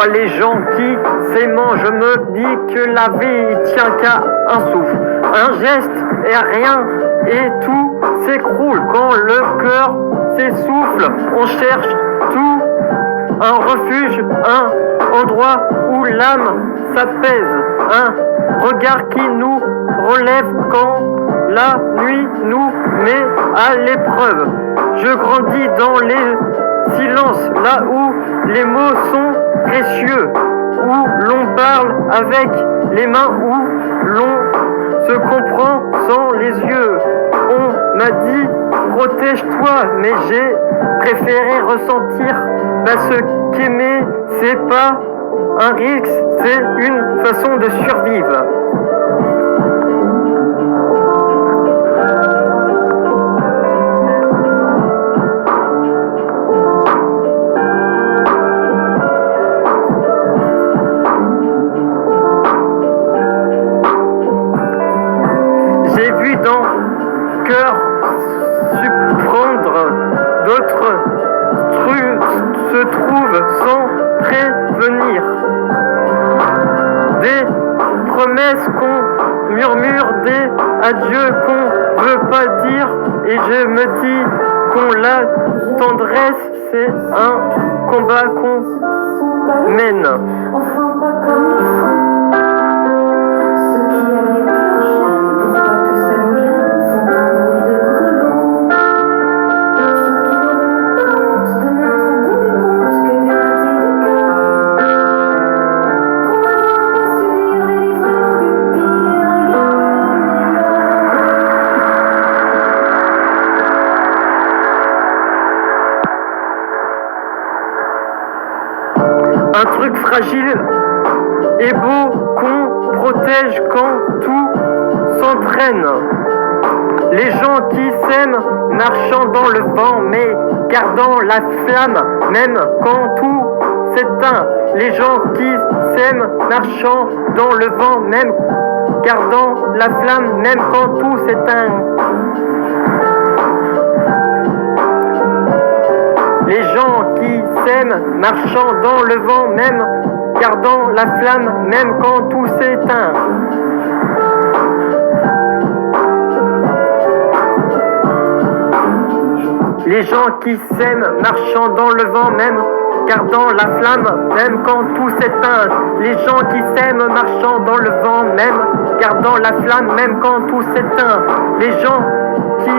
vois les gens qui s'aimant, je me dis que la vie tient qu'à un souffle, un geste et rien, et tout s'écroule quand le cœur s'essouffle. On cherche tout, un refuge, un endroit où l'âme s'apaise, un regard qui nous relève quand la nuit nous met à l'épreuve. Je grandis dans les silences, là où les mots sont précieux, où l'on parle avec les mains, où l'on se comprend sans les yeux. On m'a dit protège-toi, mais j'ai préféré ressentir ce qu'aimer, c'est pas un risque, c'est une façon de survivre. J'ai vu dans cœur surprendre, d'autres se trouvent sans prévenir. Des promesses qu'on murmure, des adieux qu'on veut pas dire, et je me dis qu'on la tendresse, c'est un combat qu'on mène. Un truc fragile et beau qu'on protège quand tout s'entraîne. Les gens qui s'aiment marchant dans le vent mais gardant la flamme même quand tout s'éteint. Les gens qui s'aiment marchant dans le vent même gardant la flamme même quand tout s'éteint. Les gens qui s'aiment, marchant dans le vent même, gardant la flamme même quand tout s'éteint. Les gens qui s'aiment, marchant dans le vent même, gardant la flamme même quand tout s'éteint. Les gens qui s'aiment, marchant dans le vent même, gardant la flamme même quand tout s'éteint. Les gens qui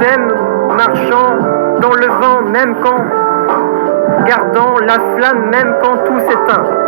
s'aiment, marchant dans le vent même quand gardant la flamme même quand tout s'éteint.